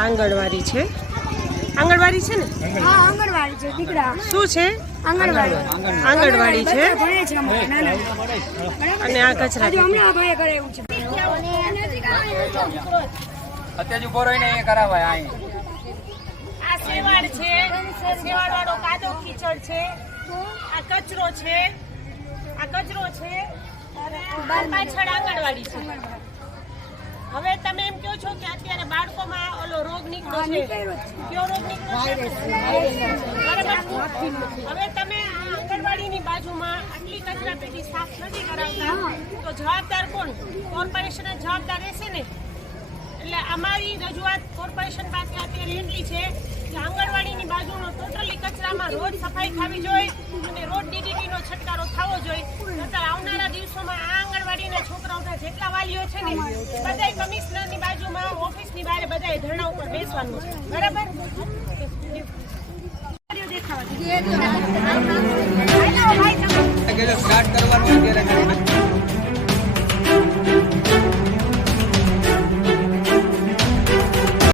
આંગણવાડી છે. આંગણવાડી છે ને? હા, આંગણવાડી છે દીકરા. શું છે? આંગણવાડી છે. અને આ કચરા અત્યારે ઉભો રહીને એ કરાવાય. આ સેવાડ છે, સેવાડ વાળો કાદો કીચડ છે, આ કચરો છે, અને બાર પાછળ આંગણવાડી છે. હવે તમે એમ કહો છો કે અત્યારે બાળકોમાં ઓલો રોગ નીકળ્યો છે, કયો રોગ નીકળ્યો છે? હવે તમે આ આંગણવાડીની બાજુમાં આટલી કચરા પેટી સાફ નથી કરાવતા તો જવાબદાર કોણ? કોર્પોરેશન જ જવાબદાર રહેશે ને. એટલે અમારી રજૂઆત કોર્પોરેશન પાસે અત્યારે એટલી છે કે આંગણવાડીની બાજુનો ટોટલી કચરામાં રોજ સફાઈ થવી જોઈએ અને રોજ ડીડીટીનો છંટકારો થવો જોઈએ. નહીંતર આવનારા દિવસોમાં આ આંગણવાડીના છોકરાઓના જેટલા વાલીઓ છે ને બધાય કમિશનરની બાજુમાં ઓફિસની બહાર બધાય ધરણા ઉપર બેસવાનું છે. બરાબર? સ્ટાર્ટ કરવાનું